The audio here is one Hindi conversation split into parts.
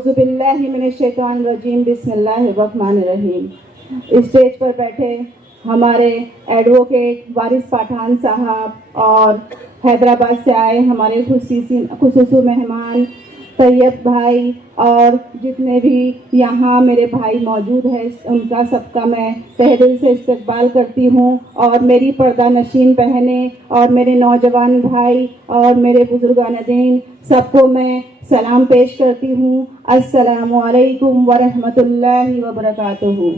औज़ुबिल्लाहि मिनश्शैतानिर्रजीम बिस्मिल्लाहिर्रहमानिर्रहीम। स्टेज पर बैठे हमारे एडवोकेट वारिस पठान साहब और हैदराबाद से आए हमारे खुसूसी मेहमान तैयब भाई और जितने भी यहाँ मेरे भाई मौजूद हैं, उनका सबका मैं तहे दिल से इस्तकबाल करती हूँ। और मेरी पर्दा नशीन बहनें और मेरे नौजवान भाई और मेरे बुजुर्गान दीन सबको मैं सलाम पेश करती हूँ। अस्सलामु अलैकुम व रहमतुल्लाहि व बरकातुहू।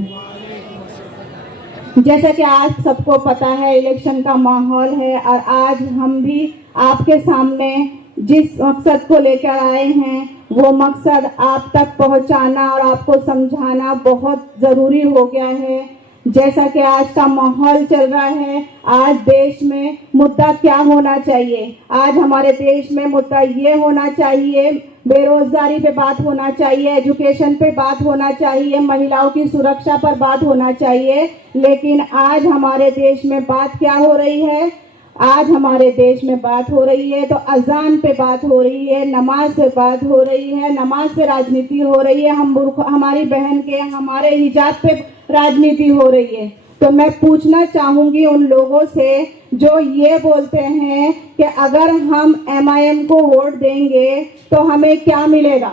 जैसा कि आज सबको पता है, इलेक्शन का माहौल है और आज हम भी आपके सामने जिस मकसद को लेकर आए हैं वो मकसद आप तक पहुंचाना और आपको समझाना बहुत ज़रूरी हो गया है। जैसा कि आज का माहौल चल रहा है, आज देश में मुद्दा क्या होना चाहिए? आज हमारे देश में मुद्दा ये होना चाहिए, बेरोजगारी पे बात होना चाहिए, एजुकेशन पे बात होना चाहिए, महिलाओं की सुरक्षा पर बात होना चाहिए। लेकिन आज हमारे देश में बात क्या हो रही है? आज हमारे देश में बात हो रही है तो अजान पे बात हो रही है, नमाज पे बात हो रही है, नमाज पे राजनीति हो रही है, हमारी बहन के हमारे हिजाब पे राजनीति हो रही है। तो मैं पूछना चाहूँगी उन लोगों से जो ये बोलते हैं कि अगर हम MIM को वोट देंगे तो हमें क्या मिलेगा।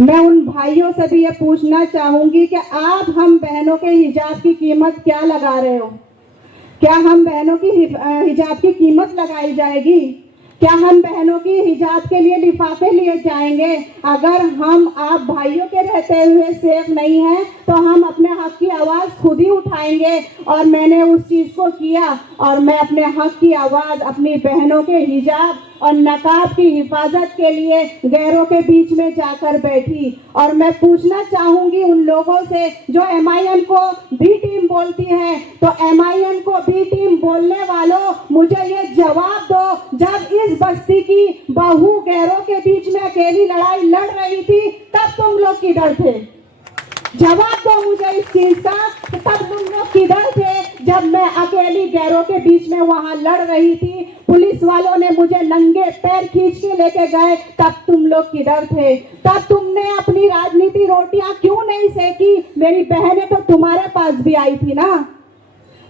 मैं उन भाइयों से भी ये पूछना चाहूँगी कि आप हम बहनों के हिजाब की कीमत क्या लगा रहे हो? क्या हम बहनों की हिजाब की कीमत लगाई जाएगी? क्या हम बहनों की हिजाब के लिए लिफाफे लिए जाएंगे? अगर हम आप भाइयों के रहते हुए सेफ नहीं हैं तो हम अपने हक की आवाज़ खुद ही उठाएंगे। और मैंने उस चीज़ को किया और मैं अपने हक की आवाज़ अपनी बहनों के हिजाब और नकाब की हिफाजत के लिए गैरों के बीच में जाकर बैठी। और मैं पूछना चाहूँगी उन लोगों से जो MIM को बी टीम बोलती है, तो MIM को बी टीम बोलने वालों, मुझे ये जवाब दो, जब इस बस्ती की बहू गैरों के बीच में अकेली लड़ाई लड़ रही थी तब तुम लोग किधर थे? जवाब दो मुझे इस चीज का, तब तुम लोग किधर थे जब मैं अकेली गैरों के बीच में वहां लड़ रही थी? पुलिस वालों ने मुझे नंगे पैर खींच के लेके गए, तब तुम लोग किधर थे? तब तुमने अपनी राजनीति रोटियां क्यों नहीं सेकी? मेरी बहनें तो तुम्हारे पास भी आई थी ना।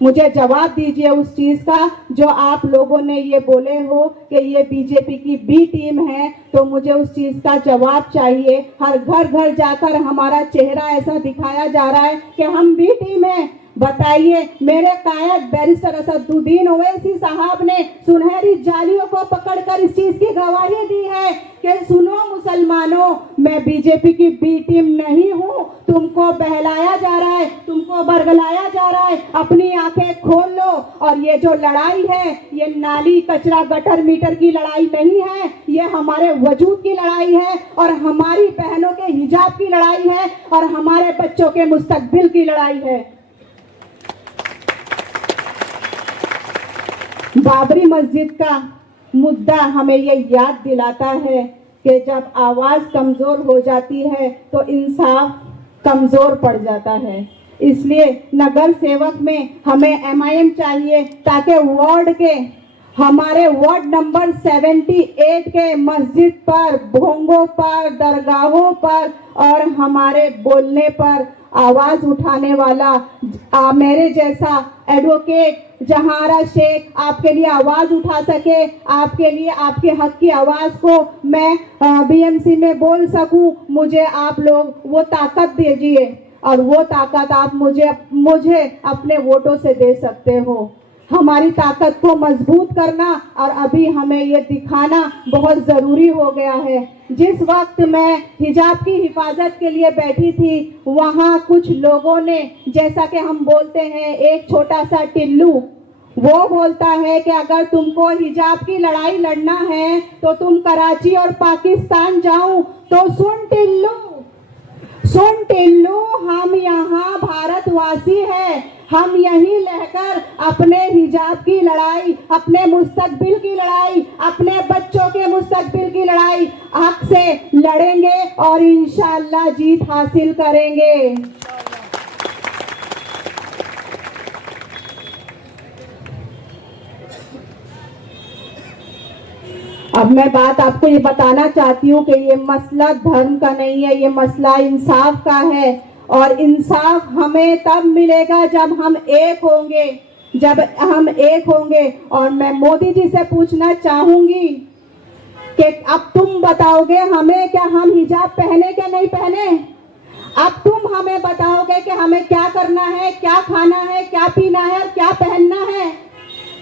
मुझे जवाब दीजिए उस चीज का जो आप लोगों ने ये बोले हो कि ये बीजेपी की बी टीम है, तो मुझे उस चीज का जवाब चाहिए। हर घर घर जाकर हमारा चेहरा ऐसा दिखाया जा रहा है कि हम बी टीम है। बताइए, मेरे कायद बैरिस्टर असदुद्दीन ओवैसी साहब ने सुनहरी जालियों को पकड़कर इस चीज की गवाही दी है कि सुनो मुसलमानों, मैं बीजेपी की बी टीम नहीं हूँ। तुमको बहलाया जा रहा है, तुमको बरगलाया जा रहा है, अपनी आंखें खोल लो। और ये जो लड़ाई है, ये नाली कचरा गटर मीटर की लड़ाई नहीं है, ये हमारे वजूद की लड़ाई है और हमारी बहनों के हिजाब की लड़ाई है और हमारे बच्चों के मुस्तकबिल की लड़ाई है। बाबरी मस्जिद का मुद्दा हमें ये याद दिलाता है कि जब आवाज़ कमज़ोर हो जाती है तो इंसाफ कमज़ोर पड़ जाता है। इसलिए नगर सेवक में हमें MIM चाहिए ताकि वार्ड के हमारे वार्ड नंबर 78 के मस्जिद पर, भोंगों पर, दरगाहों पर और हमारे बोलने पर आवाज उठाने वाला मेरे जैसा एडवोकेट जहारा शेख आपके लिए आवाज उठा सके, आपके लिए आपके हक की आवाज को मैं BMC में बोल सकूं। मुझे आप लोग वो ताकत दीजिए और वो ताकत आप मुझे अपने वोटों से दे सकते हो। हमारी ताकत को मजबूत करना और अभी हमें ये दिखाना बहुत ज़रूरी हो गया है। जिस वक्त मैं हिजाब की हिफाजत के लिए बैठी थी, वहाँ कुछ लोगों ने, जैसा कि हम बोलते हैं, एक छोटा सा टिल्लू वो बोलता है कि अगर तुमको हिजाब की लड़ाई लड़ना है तो तुम कराची और पाकिस्तान जाओ। तो सुन टिल्लू, हम यहाँ भारतवासी हैं, हम यहीं रहकर अपने हिजाब की लड़ाई, अपने मुस्तकबिल की लड़ाई, अपने बच्चों के मुस्तकबिल की लड़ाई हक से लड़ेंगे और इंशाअल्लाह जीत हासिल करेंगे। अब मैं बात आपको ये बताना चाहती हूँ कि ये मसला धर्म का नहीं है, ये मसला इंसाफ का है। और इंसाफ हमें तब मिलेगा जब हम एक होंगे, जब हम एक होंगे। और मैं मोदी जी से पूछना चाहूंगी कि अब तुम बताओगे हमें क्या हम हिजाब पहने क्या नहीं पहने? अब तुम हमें बताओगे कि हमें क्या करना है, क्या खाना है, क्या पीना है और क्या पहनना है।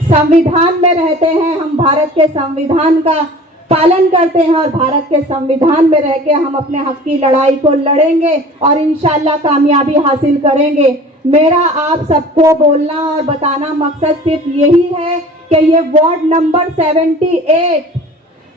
संविधान में रहते हैं हम, भारत के संविधान का पालन करते हैं और भारत के संविधान में रह के हम अपने हक की लड़ाई को लड़ेंगे और इंशाल्लाह कामयाबी हासिल करेंगे। मेरा आप सबको बोलना और बताना मकसद सिर्फ यही है कि ये वार्ड नंबर 78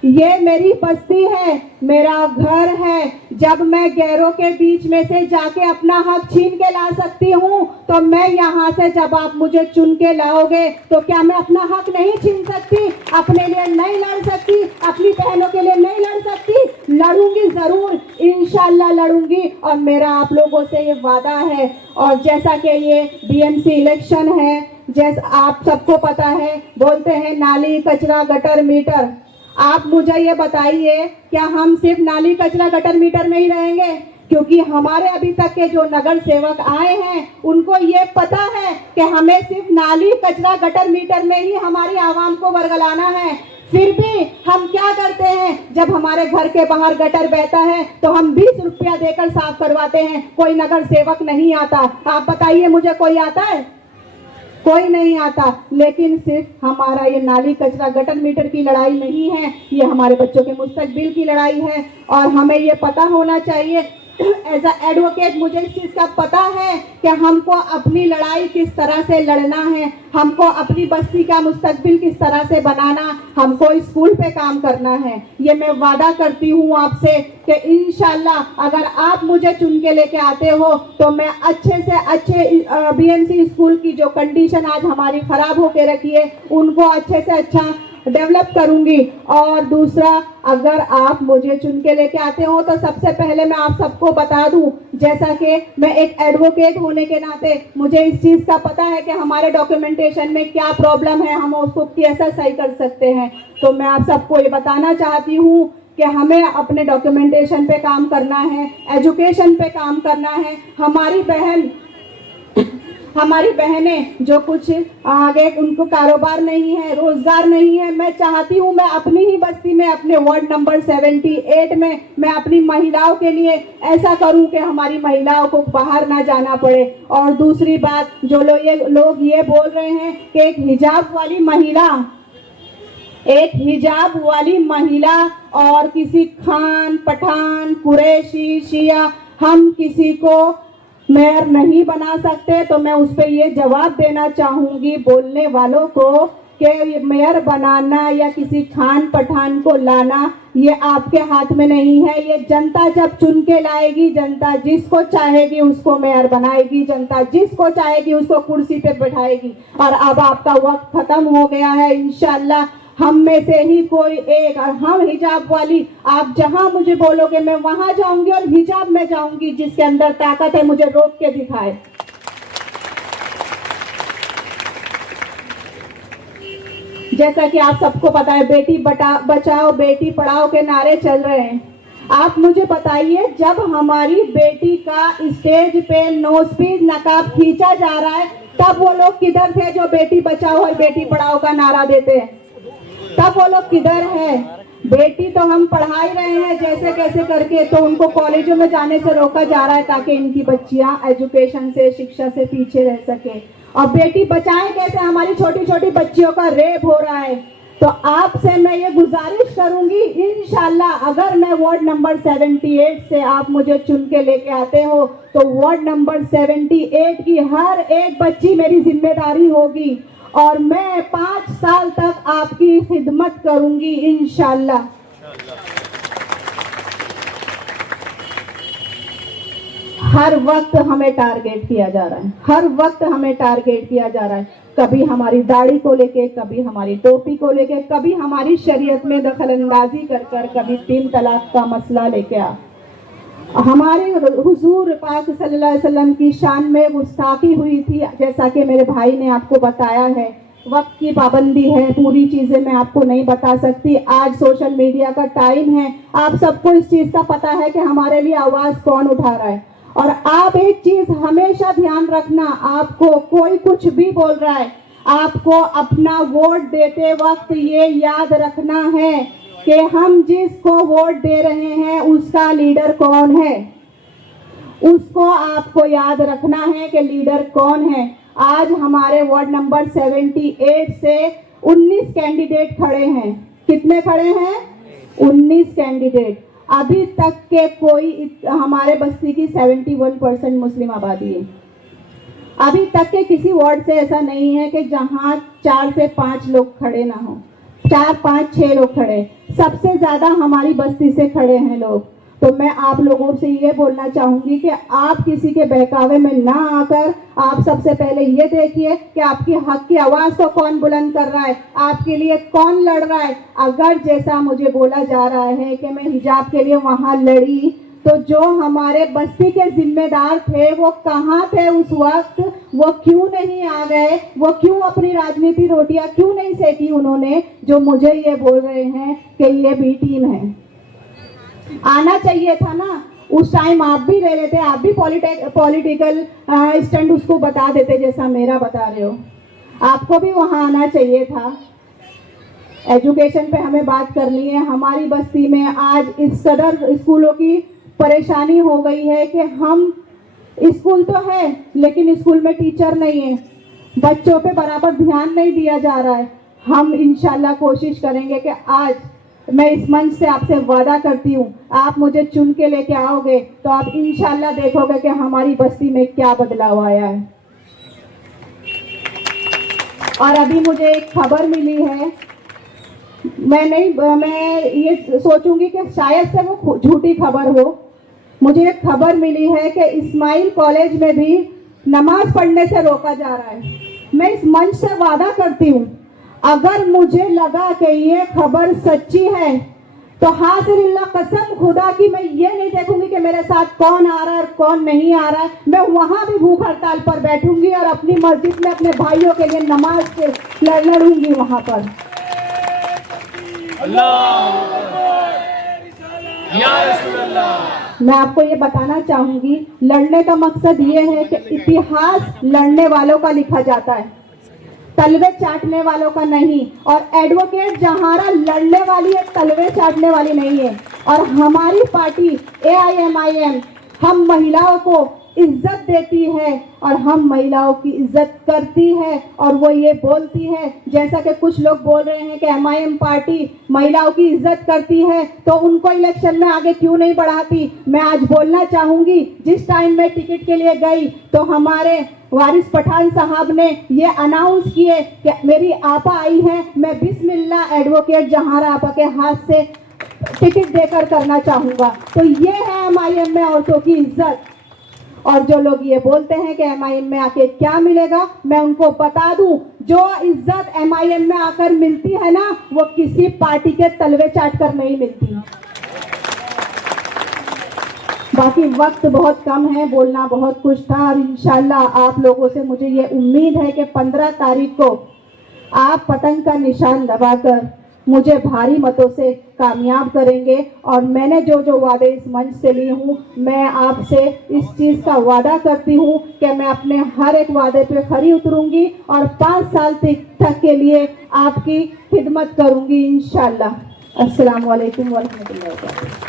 ये मेरी बस्ती है, मेरा घर है। जब मैं गैरों के बीच में से जाके अपना हक छीन के ला सकती हूँ, तो मैं यहाँ से जब आप मुझे चुन के लाओगे तो क्या मैं अपना हक नहीं छीन सकती? अपने लिए नहीं लड़ सकती? अपनी बहनों के लिए नहीं लड़ सकती? लड़ूंगी, जरूर इंशाल्लाह लड़ूंगी। और मेरा आप लोगों से ये वादा है। और जैसा कि ये बीएमसी इलेक्शन है, जैसा आप सबको पता है, बोलते हैं नाली कचरा गटर मीटर। आप मुझे ये बताइए, क्या हम सिर्फ नाली कचरा गटर मीटर में ही रहेंगे? क्योंकि हमारे अभी तक के जो नगर सेवक आए हैं उनको ये पता है कि हमें सिर्फ नाली कचरा गटर मीटर में ही हमारी आवाम को वर्गलाना है। फिर भी हम क्या करते हैं, जब हमारे घर के बाहर गटर बहता है तो हम 20 रुपया देकर साफ करवाते हैं, कोई नगर सेवक नहीं आता। आप बताइए मुझे, कोई आता है? कोई नहीं आता। लेकिन सिर्फ हमारा ये नाली कचरा गटर मीटर की लड़ाई नहीं है, ये हमारे बच्चों के मुस्तकबिल की लड़ाई है। और हमें ये पता होना चाहिए, एज अ एडवोकेट मुझे इस चीज़ का पता है कि हमको अपनी लड़ाई किस तरह से लड़ना है, हमको अपनी बस्ती का मुस्तकबिल किस तरह से बनाना, हमको स्कूल पे काम करना है। ये मैं वादा करती हूँ आपसे कि इंशाल्लाह अगर आप मुझे चुन के लेके आते हो तो मैं अच्छे से अच्छे बीएमसी स्कूल की जो कंडीशन आज हमारी खराब होके रखी है उनको अच्छे से अच्छा डेवलप करूंगी। और दूसरा, अगर आप मुझे चुन के लेके आते हो तो सबसे पहले मैं आप सबको बता दूं, जैसा कि मैं एक एडवोकेट होने के नाते मुझे इस चीज़ का पता है कि हमारे डॉक्यूमेंटेशन में क्या प्रॉब्लम है, हम उसको कैसा सही कर सकते हैं। तो मैं आप सबको ये बताना चाहती हूँ कि हमें अपने डॉक्यूमेंटेशन पे काम करना है, एजुकेशन पे काम करना है। हमारी बहनें जो कुछ आगे उनको कारोबार नहीं है, रोजगार नहीं है, मैं चाहती हूँ मैं अपनी ही बस्ती में, अपने वार्ड नंबर 78 में मैं अपनी महिलाओं के लिए ऐसा करूँ कि हमारी महिलाओं को बाहर ना जाना पड़े। और दूसरी बात, जो लोग ये बोल रहे हैं कि एक हिजाब वाली महिला और किसी खान, पठान, कुरैशी, शिया, हम किसी को मेयर नहीं बना सकते। तो मैं उस पर ये जवाब देना चाहूँगी बोलने वालों को कि मेयर बनाना या किसी खान पठान को लाना ये आपके हाथ में नहीं है। ये जनता जब चुन के लाएगी, जनता जिसको चाहेगी उसको मेयर बनाएगी, जनता जिसको चाहेगी उसको कुर्सी पे बैठाएगी। और अब आपका वक्त खत्म हो गया है। इंशाल्लाह हम में से ही कोई एक, और हम हिजाब वाली, आप जहां मुझे बोलोगे मैं वहां जाऊंगी और हिजाब में जाऊंगी। जिसके अंदर ताकत है मुझे रोक के दिखाए। जैसा कि आप सबको पता है, बेटी बचाओ बेटी पढ़ाओ के नारे चल रहे हैं। आप मुझे बताइए, जब हमारी बेटी का स्टेज पे नोस्पीड नकाब खींचा जा रहा है, तब वो लोग किधर थे जो बेटी बचाओ और बेटी पढ़ाओ का नारा देते हैं? तब वो लोग किधर है? बेटी तो हम पढ़ा ही रहे हैं जैसे कैसे करके, तो उनको कॉलेजों में जाने से रोका जा रहा है ताकि इनकी बच्चियां एजुकेशन से, शिक्षा से पीछे रह सके। और बेटी बचाएं कैसे? हमारी छोटी छोटी बच्चियों का रेप हो रहा है। तो आपसे मैं ये गुजारिश करूंगी, इंशाल्लाह अगर मैं वार्ड नंबर 78 से आप मुझे चुन के लेके आते हो तो वार्ड नंबर 78 की हर एक बच्ची मेरी जिम्मेदारी होगी और मैं 5 साल तक आपकी खिदमत करूंगी इंशाल्लाह। हर वक्त हमें टारगेट किया जा रहा है, हर वक्त हमें टारगेट किया जा रहा है। कभी हमारी दाढ़ी को लेके, कभी हमारी टोपी को लेके, कभी हमारी शरीयत में दखल अंदाजी कर कर, कभी 3 तलाक का मसला लेके आ। हमारे हुजूर पाक सल्लल्लाहु अलैहि वसल्लम की शान में गुस्ताखी हुई थी, जैसा कि मेरे भाई ने आपको बताया है वक्त की पाबंदी है, पूरी चीज़ें मैं आपको नहीं बता सकती। आज सोशल मीडिया का टाइम है, आप सबको इस चीज़ का पता है कि हमारे लिए आवाज़ कौन उठा रहा है। और आप एक चीज़ हमेशा ध्यान रखना, आपको कोई कुछ भी बोल रहा है, आपको अपना वोट देते वक्त ये याद रखना है कि हम जिसको वोट दे रहे हैं उसका लीडर कौन है। उसको आपको याद रखना है कि लीडर कौन है। आज हमारे वार्ड नंबर 78 से 19 कैंडिडेट खड़े हैं। कितने खड़े हैं? 19 कैंडिडेट। अभी तक के कोई, हमारे बस्ती की 71% मुस्लिम आबादी है। अभी तक के किसी वार्ड से ऐसा नहीं है कि जहां 4 से 5 लोग खड़े ना हो। 4, 5, 6 लोग खड़े, सबसे ज्यादा हमारी बस्ती से खड़े हैं लोग। तो मैं आप लोगों से ये बोलना चाहूंगी कि आप किसी के बहकावे में ना आकर आप सबसे पहले ये देखिए कि आपकी हक की आवाज को कौन बुलंद कर रहा है, आपके लिए कौन लड़ रहा है। अगर जैसा मुझे बोला जा रहा है कि मैं हिजाब के लिए वहां लड़ी, तो जो हमारे बस्ती के जिम्मेदार थे वो कहाँ थे उस वक्त? वो क्यों नहीं आ गए? वो क्यों अपनी राजनीति रोटियां क्यों नहीं सेकी उन्होंने, जो मुझे ये बोल रहे हैं कि ये बी टीम है? आना चाहिए था ना उस टाइम। आप भी ले लेते, आप भी पॉलिटिकल स्टंट उसको बता देते जैसा मेरा बता रहे हो। आपको भी वहां आना चाहिए था। एजुकेशन पे हमें बात करनी है। हमारी बस्ती में आज इस कदर स्कूलों की परेशानी हो गई है कि हम, स्कूल तो है लेकिन स्कूल में टीचर नहीं है, बच्चों पे बराबर ध्यान नहीं दिया जा रहा है। हम इंशाल्लाह कोशिश करेंगे कि आज मैं इस मंच से आपसे वादा करती हूँ, आप मुझे चुन के लेके आओगे तो आप इंशाल्लाह देखोगे कि हमारी बस्ती में क्या बदलाव आया है। और अभी मुझे एक खबर मिली है, मैं ये सोचूंगी कि शायद से वो झूठी खबर हो। मुझे एक खबर मिली है कि इस्माइल कॉलेज में भी नमाज पढ़ने से रोका जा रहा है। मैं इस मंच से वादा करती हूँ, अगर मुझे लगा कि ये खबर सच्ची है तो हाज़िरिल्लाह कसम खुदा की मैं ये नहीं देखूंगी कि मेरे साथ कौन आ रहा है और कौन नहीं आ रहा है। मैं वहां भी भूख हड़ताल पर बैठूंगी और अपनी मस्जिद में अपने भाइयों के लिए नमाज से लड़ूंगी वहां पर। मैं आपको ये बताना चाहूंगी, लड़ने का मकसद ये है कि इतिहास लड़ने वालों का लिखा जाता है, तलवे चाटने वालों का नहीं। और एडवोकेट जहारा लड़ने वाली है, तलवे चाटने वाली नहीं है। और हमारी पार्टी AIMIM हम महिलाओं को इज्जत देती है और हम महिलाओं की इज्जत करती है। और वो ये बोलती है, जैसा कि कुछ लोग बोल रहे हैं कि MIM पार्टी महिलाओं की इज्जत करती है तो उनको इलेक्शन में आगे क्यों नहीं बढ़ाती। मैं आज बोलना चाहूंगी, जिस टाइम मैं टिकट के लिए गई तो हमारे वारिस पठान साहब ने ये अनाउंस किए कि मेरी आपा आई है, मैं बिस्मिल्लाह एडवोकेट जहारा आपा के हाथ से टिकट देकर करना चाहूंगा। तो ये है MIM में औरतों की इज्जत। और जो लोग ये बोलते हैं कि MIM में आके क्या मिलेगा, मैं उनको बता दूं, जो इज्जत MIM में आकर मिलती है ना, वो किसी पार्टी के तलवे चाट कर नहीं मिलती। बाकी वक्त बहुत कम है, बोलना बहुत कुछ था। और इंशाल्लाह आप लोगों से मुझे ये उम्मीद है कि 15 तारीख को आप पतंग का निशान दबाकर मुझे भारी मतों से कामयाब करेंगे। और मैंने जो जो वादे इस मंच से ली हूँ, मैं आपसे इस चीज़ का वादा करती हूँ कि मैं अपने हर एक वादे पे खरी उतरूंगी और 5 साल तक के लिए आपकी खिदमत करूंगी इंशाल्लाह। अस्सलाम वालेकुम व रहमतुल्लाहि व बरकातुहू।